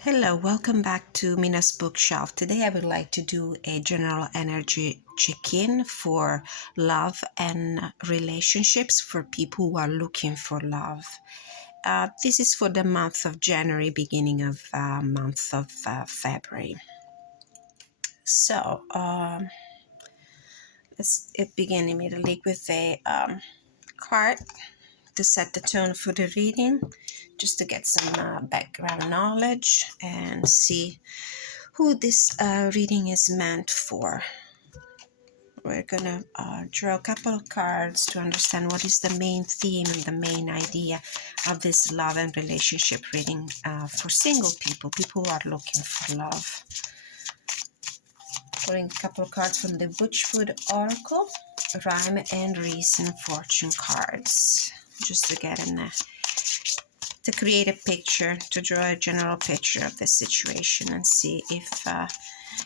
Hello, welcome back to Mina's bookshelf. Today I would like to do a general energy check-in for love and relationships for people who are looking for love. This is for the month of January, beginning of month of February. So let's begin immediately with a card to set the tone for the reading, just to get some background knowledge and see who this reading is meant for. We're gonna draw a couple of cards to understand what is the main theme and the main idea of this love and relationship reading for single people, people who are looking for love. Pulling a couple of cards from the Butchwood Oracle, Rhyme and Reason Fortune cards, just to get in there, to create a picture, to draw a general picture of the situation and see if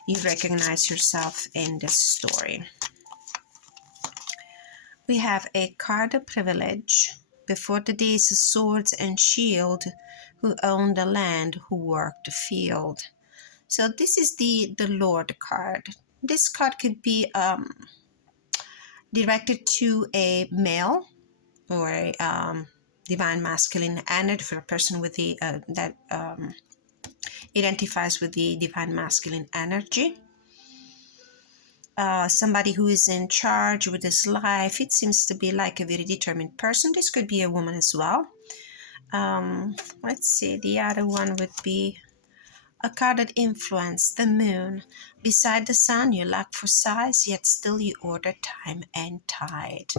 you recognize yourself in this story. We have a card of privilege. Before the days of swords and shield, who owned the land, who worked the field. So this is the Lord card. This card could be directed to a male or a divine masculine energy, for a person with the that identifies with the divine masculine energy. Somebody who is in charge with his life. It seems to be like a very determined person. This could be a woman as well. Let's see, the other one would be a card that influence, the moon. Beside the sun, you lack for size, yet still you order time and tide.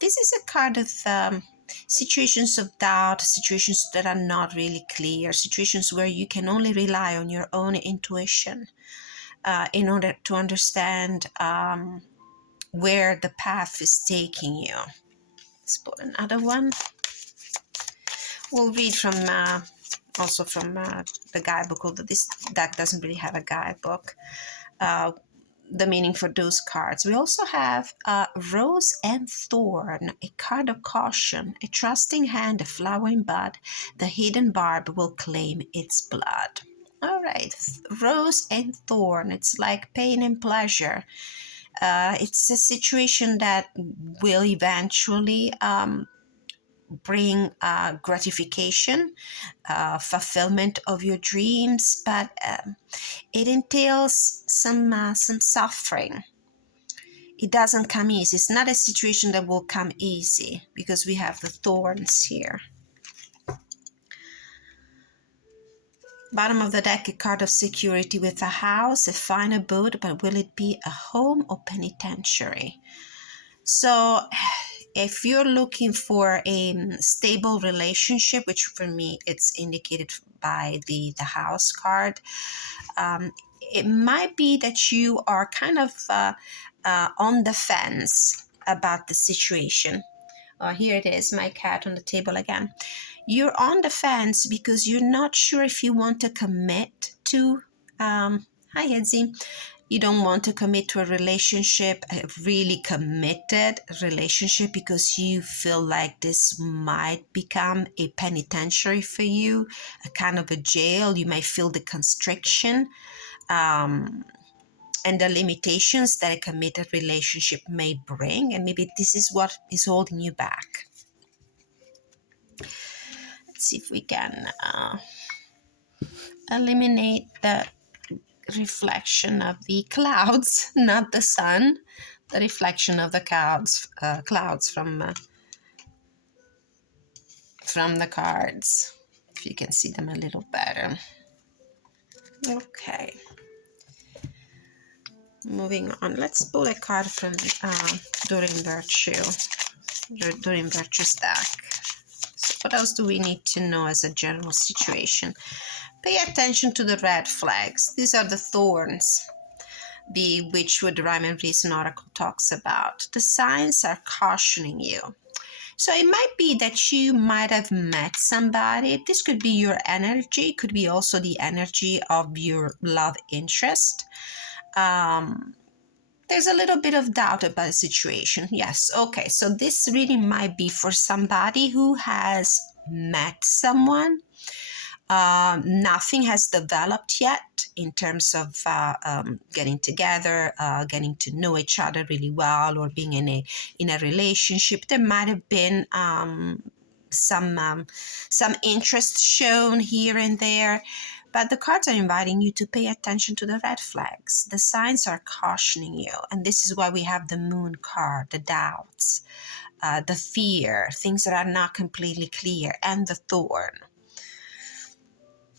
This is a card of situations of doubt, situations that are not really clear, situations where you can only rely on your own intuition in order to understand where the path is taking you. Let's put another one. We'll read from also from the guidebook, although this deck doesn't really have a guidebook, the meaning for those cards. We also have Rose and Thorn, a card of caution, a trusting hand, a flowering bud, the hidden barb will claim its blood. All right, Rose and Thorn, it's like pain and pleasure. It's a situation that will eventually bring gratification, fulfillment of your dreams, but it entails some suffering. It doesn't come easy. It's not a situation that will come easy because we have the thorns here. Bottom of the deck, a card of security with a house, a fine abode, but will it be a home or penitentiary? So if you're looking for a stable relationship, which for me it's indicated by the house card, it might be that you are kind of on the fence about the situation. Here it is, my cat on the table again. You're on the fence because you're not sure if you want to commit to, hi Hedzi, you don't want to commit to a relationship, a really committed relationship, because you feel like this might become a penitentiary for you, a kind of a jail. You might feel the constriction and the limitations that a committed relationship may bring, and maybe this is what is holding you back. Let's see if we can eliminate the reflection of the clouds, not the sun, the reflection of the clouds from the cards, if you can see them a little better. Okay, moving on. Let's pull a card from Doreen Virtue's deck. So what else do we need to know as a general situation? Pay attention to the red flags. These are the thorns the Witchwood Rhyme and Reason Oracle talks about. The signs are cautioning you. So it might be that you might have met somebody. This could be your energy. It could be also the energy of your love interest. There's a little bit of doubt about the situation. Yes, okay. So this really might be for somebody who has met someone Nothing has developed yet in terms of getting together, getting to know each other really well, or being in a relationship. There might have been some interest shown here and there, but the cards are inviting you to pay attention to the red flags. The signs are cautioning you, and this is why we have the Moon card, the doubts, the fear, things that are not completely clear, and the Thorn.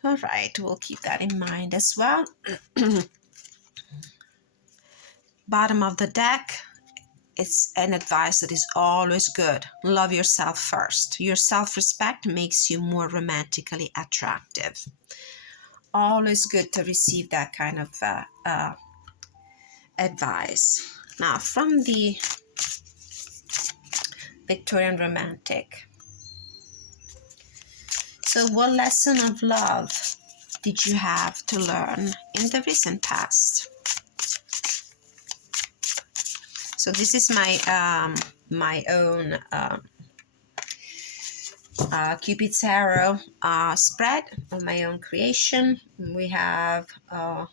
All right, we'll keep that in mind as well. Bottom of the deck, it's an advice that is always good. Love yourself first. Your self-respect makes you more romantically attractive. Always good to receive that kind of advice. Now, from the Victorian Romantic. So what lesson of love did you have to learn in the recent past? So this is my own Cupid's Arrow spread of my own creation. We have a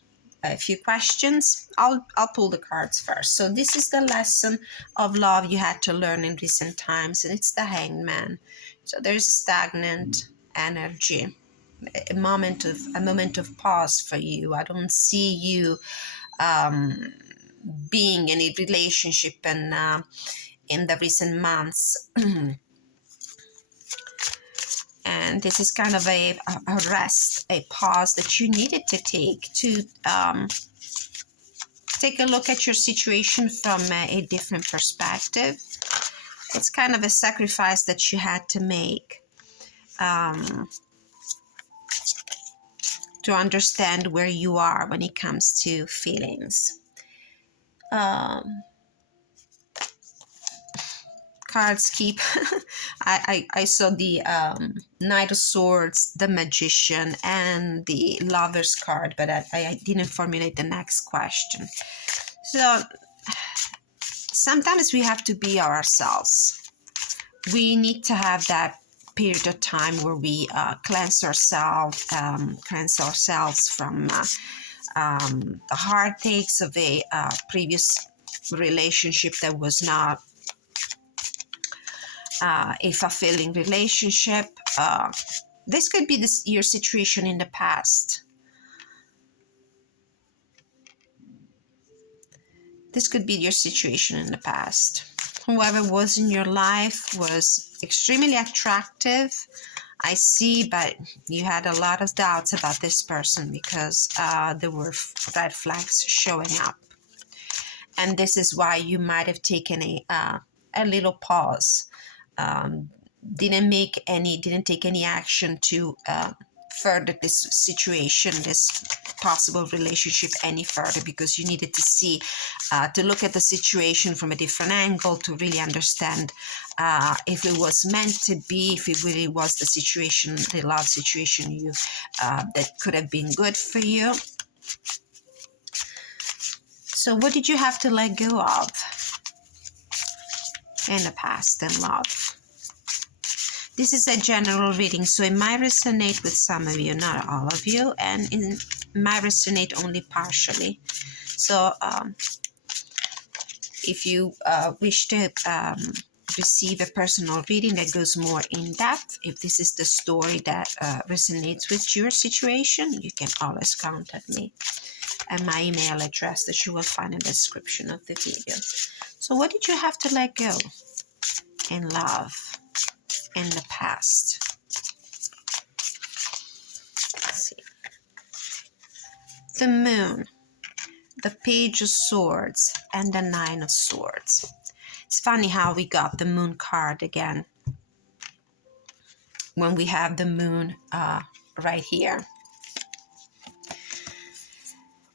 few questions. I'll pull the cards first. So this is the lesson of love you had to learn in recent times, and it's the Hangman. So there's stagnant energy, a moment of pause for you. I don't see you being in a relationship and in the recent months. And this is kind of a rest, a pause that you needed to take to take a look at your situation from a different perspective. It's kind of a sacrifice that you had to make to understand where you are when it comes to feelings. Cards keep I saw the Knight of Swords, the Magician, and the Lover's card, but I didn't formulate the next question. So sometimes we have to be ourselves. We need to have that period of time where we cleanse ourselves from the heartaches of a previous relationship that was not a fulfilling relationship. This could be your situation in the past. This could be your situation in the past. Whoever was in your life was extremely attractive, I see, but you had a lot of doubts about this person because there were red flags showing up. And this is why you might have taken a little pause. Didn't take any action to further this situation, this possible relationship any further, because you needed to see, to look at the situation from a different angle, to really understand if it was meant to be, if it really was the situation, the love situation you that could have been good for you. So what did you have to let go of in the past in love? This is a general reading, so it might resonate with some of you, not all of you, and it might resonate only partially. So if you wish to receive a personal reading that goes more in depth, if this is the story that resonates with your situation, you can always contact me and my email address that you will find in the description of the video. So what did you have to let go in love in the past? Let's see. The Moon, the Page of Swords, and the Nine of Swords. It's funny how we got the Moon card again when we have the Moon right here.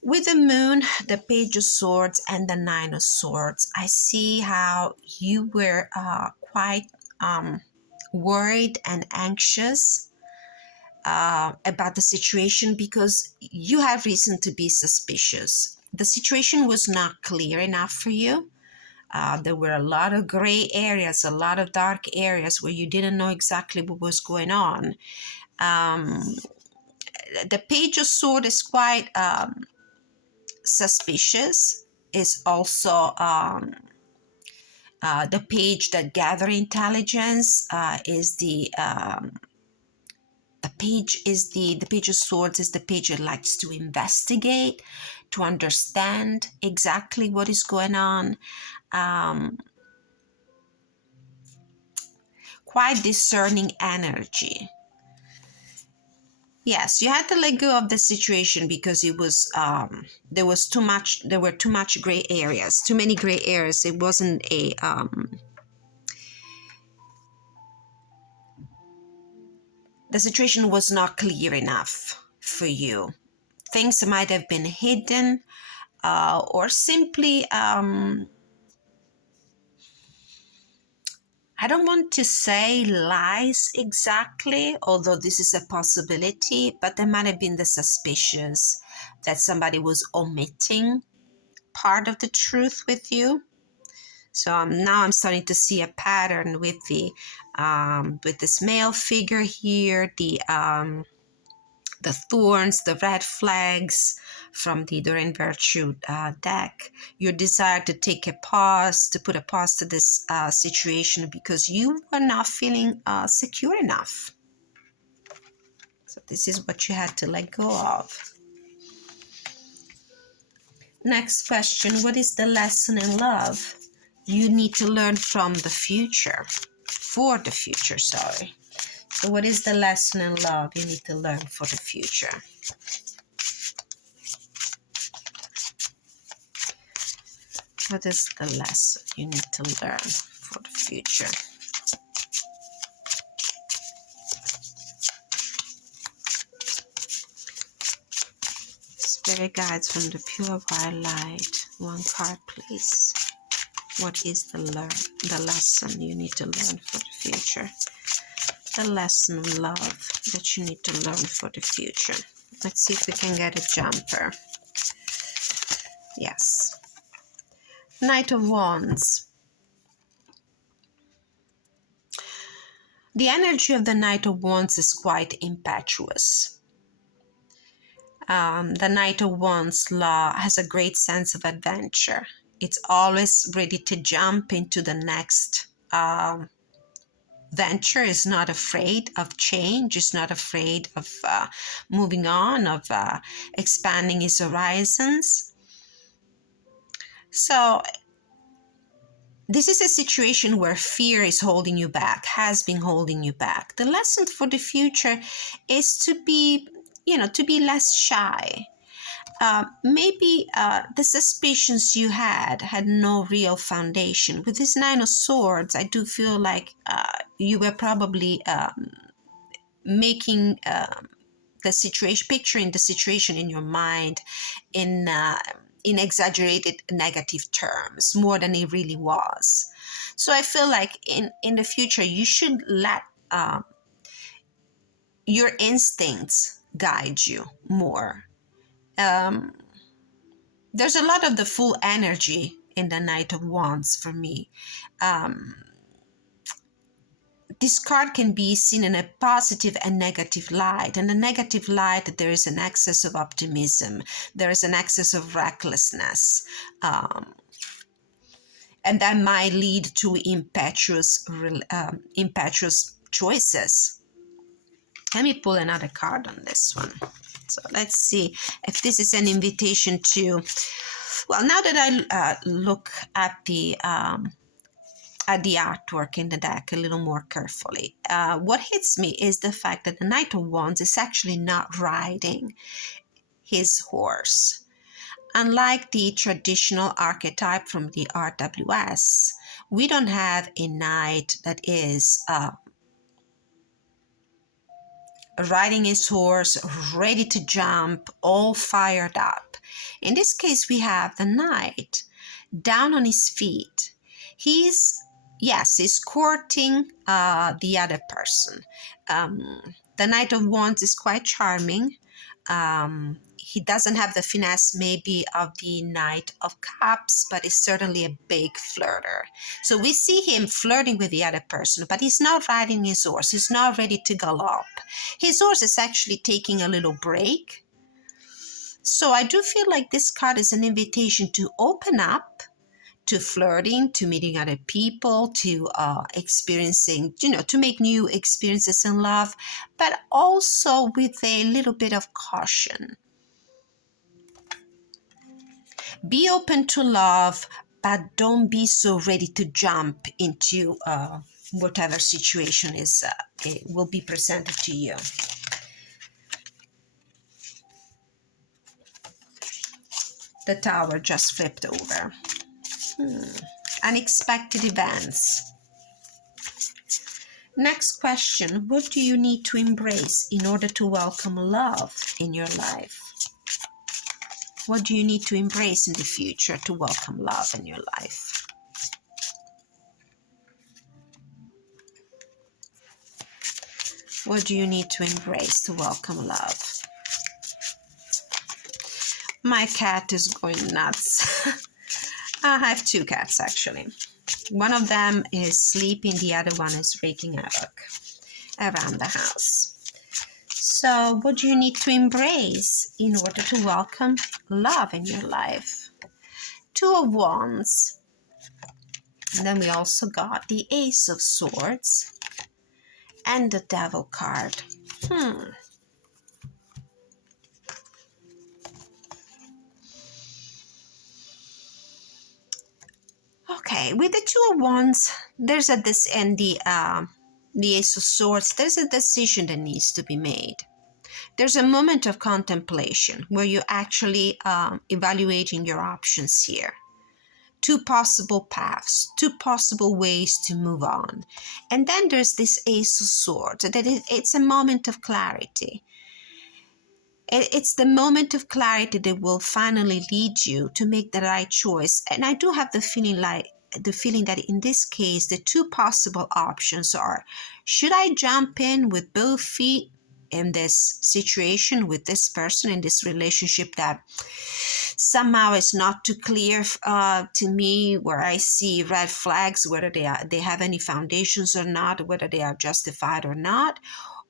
With the Moon, the Page of Swords, and the Nine of Swords, I see how you were quite worried and anxious about the situation because you have reason to be suspicious. The situation was not clear enough for you. There were a lot of gray areas, a lot of dark areas where you didn't know exactly what was going on. the Page of Swords is quite suspicious. Is also the page that gather intelligence. Is the page is the Page of Swords is the page that likes to investigate, to understand exactly what is going on. Quite discerning energy. Yes, you had to let go of the situation because it was there was too much. There were too much gray areas, too many gray areas. It wasn't a the situation was not clear enough for you. Things might have been hidden, or simply I don't want to say lies exactly, although this is a possibility, but there might have been the suspicions that somebody was omitting part of the truth with you. So now I'm starting to see a pattern with this male figure here, the thorns, the red flags from the Doreen Virtue deck. Your desire to take a pause, to put a pause to this situation because you were not feeling secure enough. So this is what you had to let go of. Next question, what is the lesson in love you need to learn from the future? For the future, sorry. So what is the lesson in love you need to learn for the future? What is the lesson you need to learn for the future? Spirit guides from the pure white light. One card, please. What is the lesson you need to learn for the future? The lesson of love that you need to learn for the future. Let's see if we can get a jumper. Yes. Knight of Wands. The energy of the Knight of Wands is quite impetuous. The Knight of Wands has a great sense of adventure. It's always ready to jump into the next venture, is not afraid of change, is not afraid of moving on, of expanding his horizons. So this is a situation where fear is holding you back, has been holding you back. The lesson for the future is to be, to be less shy. Maybe the suspicions you had no real foundation. With this Nine of Swords, I do feel like you were probably making the situation, picturing the situation in your mind in exaggerated negative terms, more than it really was. So I feel like in the future, you should let your instincts guide you more. There's a lot of the full energy in the Knight of Wands for me. This card can be seen in a positive and negative light. In the negative light, there is an excess of optimism. There is an excess of recklessness. And that might lead to impetuous choices. Let me pull another card on this one. So let's see if this is an invitation to, well, now that I look at the artwork in the deck a little more carefully, what hits me is the fact that the Knight of Wands is actually not riding his horse. Unlike the traditional archetype from the RWS, we don't have a knight that is riding his horse, ready to jump, all fired up. In this case, we have the knight down on his feet. He's courting the other person. The Knight of Wands is quite charming. He doesn't have the finesse maybe of the Knight of Cups, but is certainly a big flirter. So we see him flirting with the other person, but he's not riding his horse. He's not ready to gallop. His horse is actually taking a little break. So I do feel like this card is an invitation to open up to flirting, to meeting other people, to experiencing, to make new experiences in love, but also with a little bit of caution. Be open to love, but don't be so ready to jump into whatever situation will be presented to you. The Tower just flipped over. Unexpected events. Next question. What do you need to embrace in order to welcome love in your life? What do you need to embrace in the future to welcome love in your life? What do you need to embrace to welcome love? My cat is going nuts. I have two cats actually. One of them is sleeping, the other one is wreaking havoc around the house. So what do you need to embrace in order to welcome love in your life? Two of Wands. And then we also got the Ace of Swords and the Devil card. Okay, with the Two of Wands, there's a this and the Ace of Swords. There's a decision that needs to be made. There's a moment of contemplation where you're actually evaluating your options here. Two possible paths, two possible ways to move on. And then there's this Ace of Swords. It's a moment of clarity. It's the moment of clarity that will finally lead you to make the right choice. And I do have the feeling that in this case, the two possible options are, should I jump in with both feet in this situation with this person, in this relationship that somehow is not too clear to me, where I see red flags, whether they have any foundations or not, whether they are justified or not,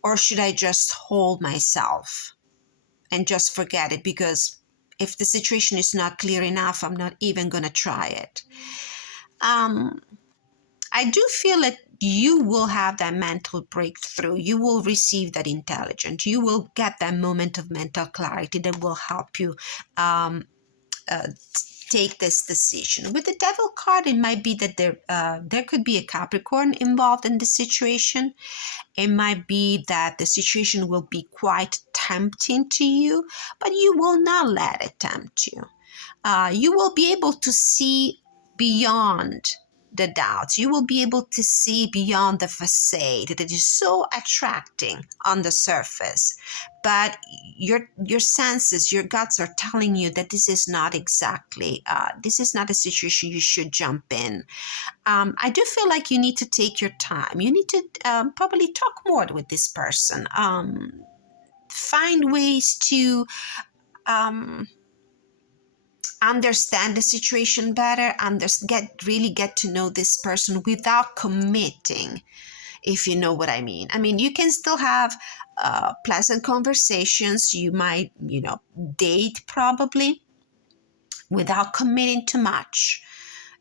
or should I just hold myself and just forget it, because if the situation is not clear enough, I'm not even going to try it. I do feel that you will have that mental breakthrough. You will receive that intelligence. You will get that moment of mental clarity that will help you take this decision. With the Devil card, it might be that there could be a Capricorn involved in the situation. It might be that the situation will be quite tempting to you, but you will not let it tempt you. You will be able to see beyond the doubts. You will be able to see beyond the facade that is so attracting on the surface. But your senses, your guts are telling you that this is not a situation you should jump in. I do feel like you need to take your time. You need to probably talk more with this person. Find ways to understand the situation better, really get to know this person without committing, if you know what I mean. I mean, you can still have pleasant conversations. You might, date probably without committing too much.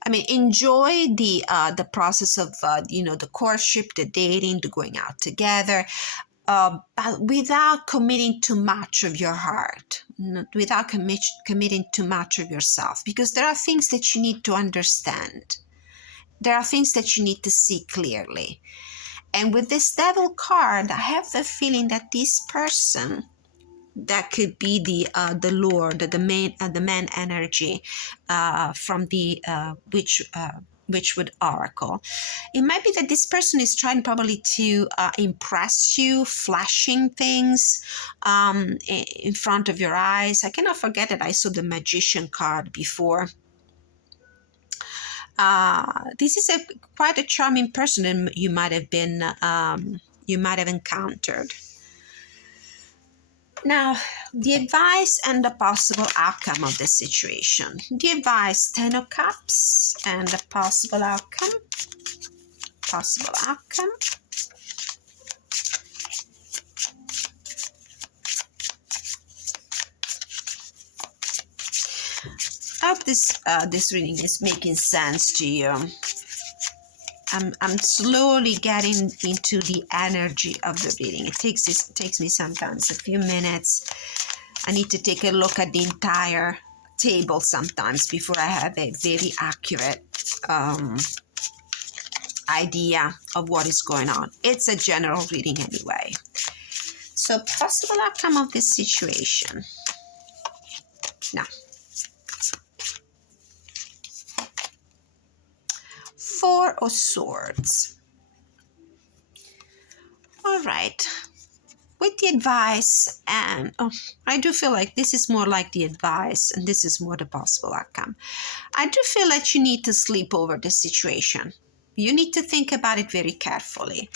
I mean, enjoy the process of, the courtship, the dating, the going out together, but without committing too much of your heart, without committing too much of yourself, because there are things that you need to understand. There are things that you need to see clearly. And with this Devil card, I have the feeling that this person, that could be the Lord, the man energy from the Witchwood Oracle. It might be that this person is trying probably to impress you, flashing things in front of your eyes. I cannot forget that I saw the Magician card before. This is quite a charming person that you might have encountered. Now, the advice and the possible outcome of the situation. The advice, Ten of Cups, and the possible outcome. Possible outcome. I hope this reading is making sense to you. I'm slowly getting into the energy of the reading. It takes me sometimes a few minutes. I need to take a look at the entire table sometimes before I have a very accurate idea of what is going on. It's a general reading anyway. So, possible outcome of this situation. Now, Four of Swords. All right. With the advice, and I do feel like this is more like the advice and this is more the possible outcome. I do feel that you need to sleep over the situation. You need to think about it very carefully.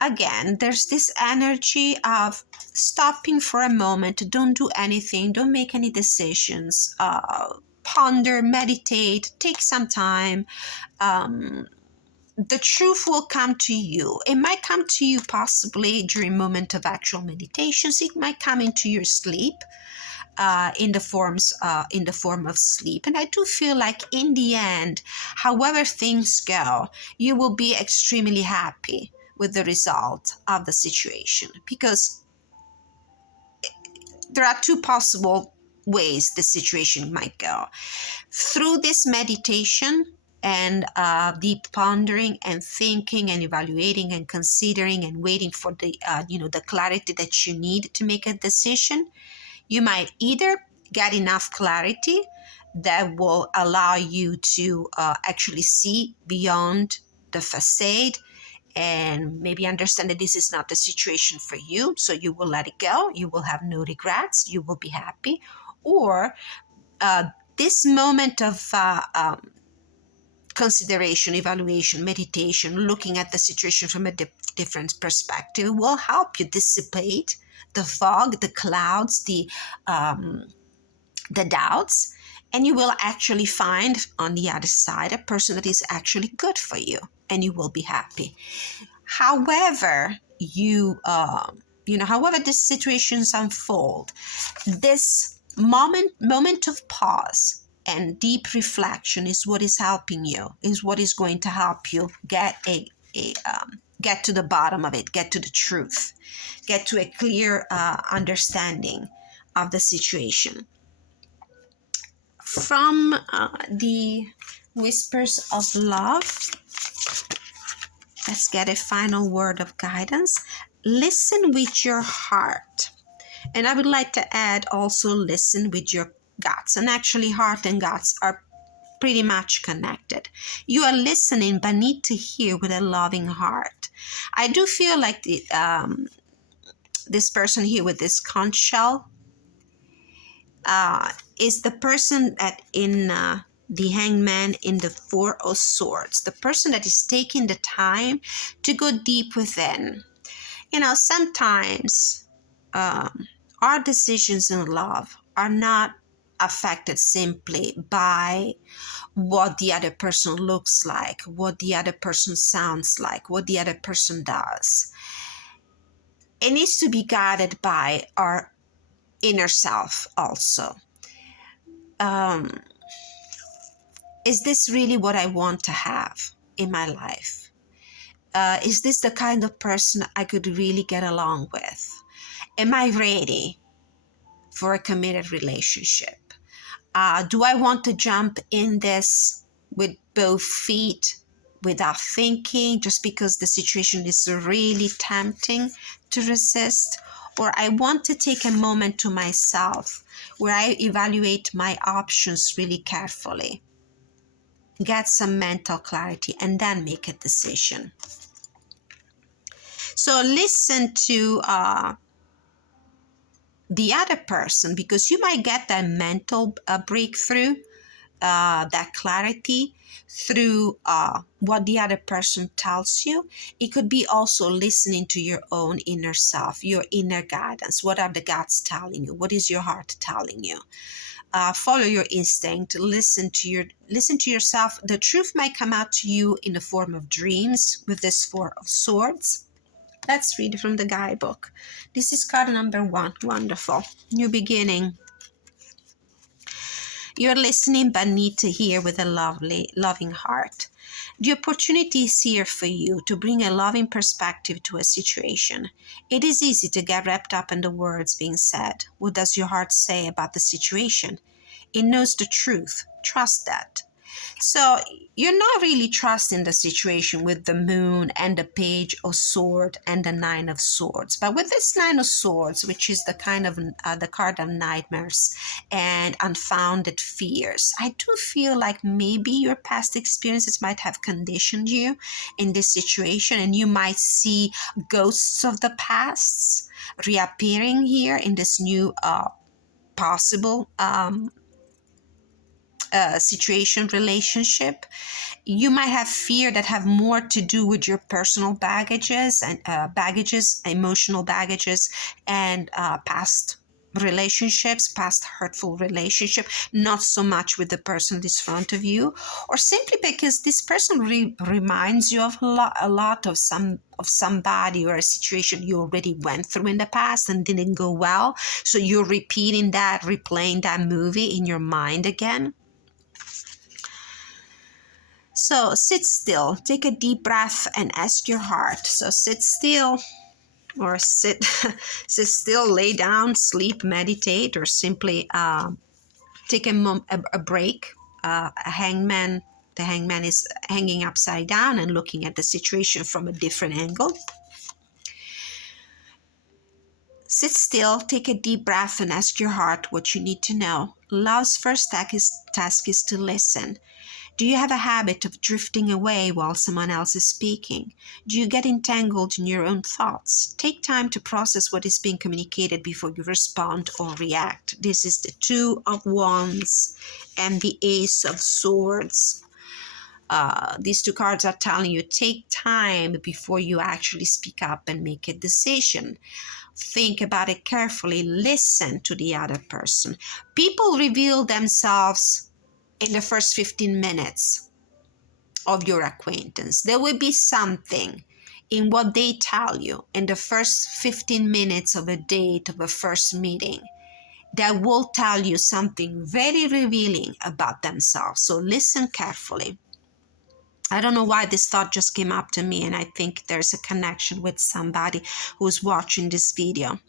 Again, there's this energy of stopping for a moment. Don't do anything. Don't make any decisions. Ponder, meditate, take some time. The truth will come to you. It might come to you possibly during a moment of actual meditations. It might come into your sleep. In the form of sleep. And I do feel like in the end, however things go, you will be extremely happy with the result of the situation, because there are two possible ways the situation might go. Through this meditation and deep pondering and thinking and evaluating and considering and waiting for the the clarity that you need to make a decision, you might either get enough clarity that will allow you to actually see beyond the facade and maybe understand that this is not the situation for you, so you will let it go, you will have no regrets, you will be happy. Or this moment of consideration, evaluation, meditation, looking at the situation from a different perspective will help you dissipate the fog, the clouds, the doubts, and you will actually find on the other side a person that is actually good for you, and you will be happy. However, however the situations unfold, this moment of pause and deep reflection is what is helping you, is what is going to help you get get to the bottom of it, get to the truth, get to a clear understanding of the situation. From the Whispers of Love, let's get a final word of guidance. Listen with your heart. And I would like to add also listen with your guts. And actually, heart and guts are pretty much connected. You are listening but need to hear with a loving heart. I do feel like this person here with this conch shell is the person that in the Hangman in the Four of Swords, the person that is taking the time to go deep within. Sometimes our decisions in love are not affected simply by what the other person looks like, what the other person sounds like, what the other person does. It needs to be guided by our inner self also. Is this really what I want to have in my life? Is this the kind of person I could really get along with? Am I ready for a committed relationship? Do I want to jump in this with both feet without thinking just because the situation is really tempting to resist? Or I want to take a moment to myself where I evaluate my options really carefully, get some mental clarity, and then make a decision. So listen to the other person, because you might get that mental breakthrough that clarity through what the other person tells you. It could be also listening to your own inner self, your inner guidance. What are the guides telling you? What is your heart telling you? Follow your instinct. Listen to yourself. The truth might come out to you in the form of dreams with this Four of Swords. Let's read from the guidebook. This is card number 1. Wonderful. New beginning. You're listening but need to hear with a loving heart. The opportunity is here for you to bring a loving perspective to a situation. It is easy to get wrapped up in the words being said. What does your heart say about the situation? It knows the truth. Trust that. So you're not really trusting the situation with the moon and the page of sword and the 9 of swords. But with this 9 of swords, which is the kind of the card of nightmares and unfounded fears, I do feel like maybe your past experiences might have conditioned you in this situation, and you might see ghosts of the past reappearing here in this new possible situation, relationship. You might have fear that have more to do with your personal baggages and emotional baggages, and past relationships, past hurtful relationship, not so much with the person that's in front of you, or simply because this person reminds you of a lot of somebody or a situation you already went through in the past and didn't go well. So you're repeating that, replaying that movie in your mind again. So sit still, take a deep breath and ask your heart. So sit still, or sit still, lay down, sleep, meditate, or simply take a break. The hangman is hanging upside down and looking at the situation from a different angle. Sit still, take a deep breath and ask your heart what you need to know. Love's first task is to listen. Do you have a habit of drifting away while someone else is speaking? Do you get entangled in your own thoughts? Take time to process what is being communicated before you respond or react. This is the 2 of Wands and the Ace of Swords. These 2 cards are telling you take time before you actually speak up and make a decision. Think about it carefully. Listen to the other person. People reveal themselves in the first 15 minutes of your acquaintance. There will be something in what they tell you in the first 15 minutes of a date, of a first meeting, that will tell you something very revealing about themselves. So listen carefully. I don't know why this thought just came up to me, and I think there's a connection with somebody who's watching this video.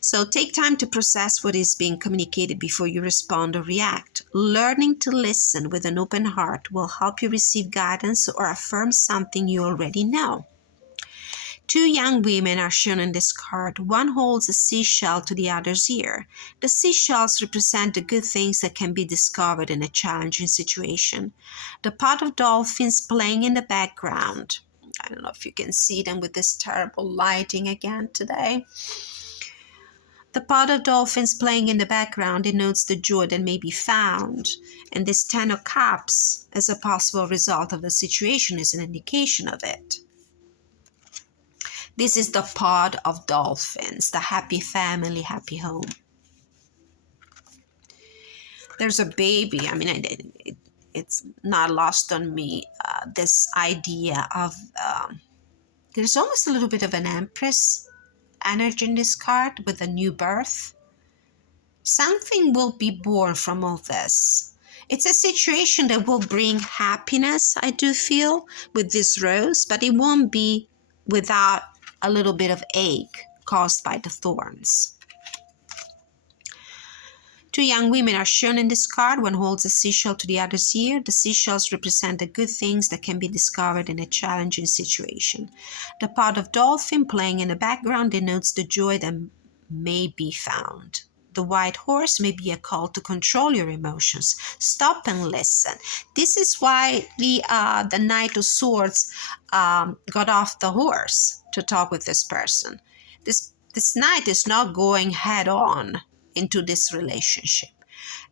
So take time to process what is being communicated before you respond or react. Learning to listen with an open heart will help you receive guidance or affirm something you already know. 2 young women are shown in this card. One holds a seashell to the other's ear. The seashells represent the good things that can be discovered in a challenging situation. The pot of dolphins playing in the background. I don't know if you can see them with this terrible lighting again today. The pot of dolphins playing in the background denotes the joy that may be found, and this 10 of Cups, as a possible result of the situation, is an indication of it. This is the pot of dolphins, the happy family, happy home. There's a baby. I mean, it's not lost on me, this idea of, there's almost a little bit of an empress energy in this card with a new birth. Something will be born from all this. It's a situation that will bring happiness, I do feel, with this rose, but it won't be without a little bit of ache caused by the thorns. 2 young women are shown in this card. One holds a seashell to the other's ear. The seashells represent the good things that can be discovered in a challenging situation. The pot of dolphin playing in the background denotes the joy that may be found. The white horse may be a call to control your emotions. Stop and listen. This is why the Knight of Swords got off the horse to talk with this person. This knight is not going head on into this relationship.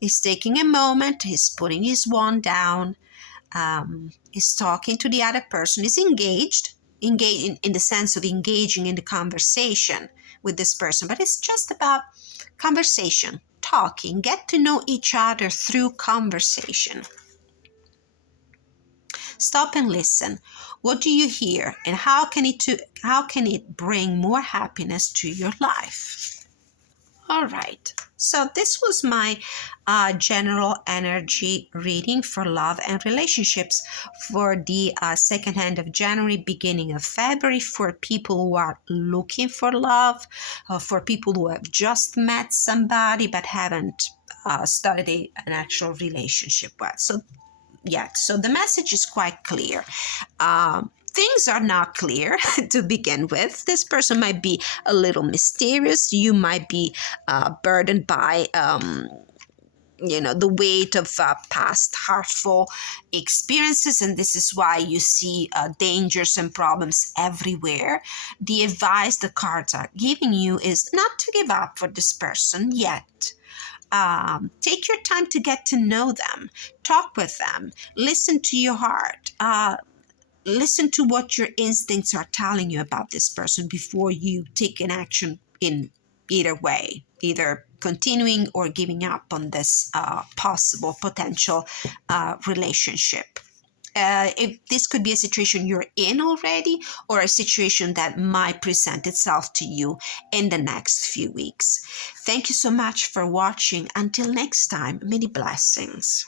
He's taking a moment, he's putting his wand down, he's talking to the other person, he's engaged in the sense of engaging in the conversation with this person, but it's just about conversation, talking, get to know each other through conversation. Stop and listen. What do you hear, and how can it bring more happiness to your life? All right, so this was my general energy reading for love and relationships for the second hand of January, beginning of February, for people who are looking for love, for people who have just met somebody but haven't started an actual relationship with. So the message is quite clear. Things are not clear to begin with. This person might be a little mysterious. You might be burdened by the weight of past hurtful experiences, and this is why you see dangers and problems everywhere. The advice the cards are giving you is not to give up for this person yet. Take your time to get to know them, talk with them, listen to your heart, listen to what your instincts are telling you about this person before you take an action in either way, either continuing or giving up on this potential relationship. If this could be a situation you're in already, or a situation that might present itself to you in the next few weeks. Thank you so much for watching. Until next time, many blessings.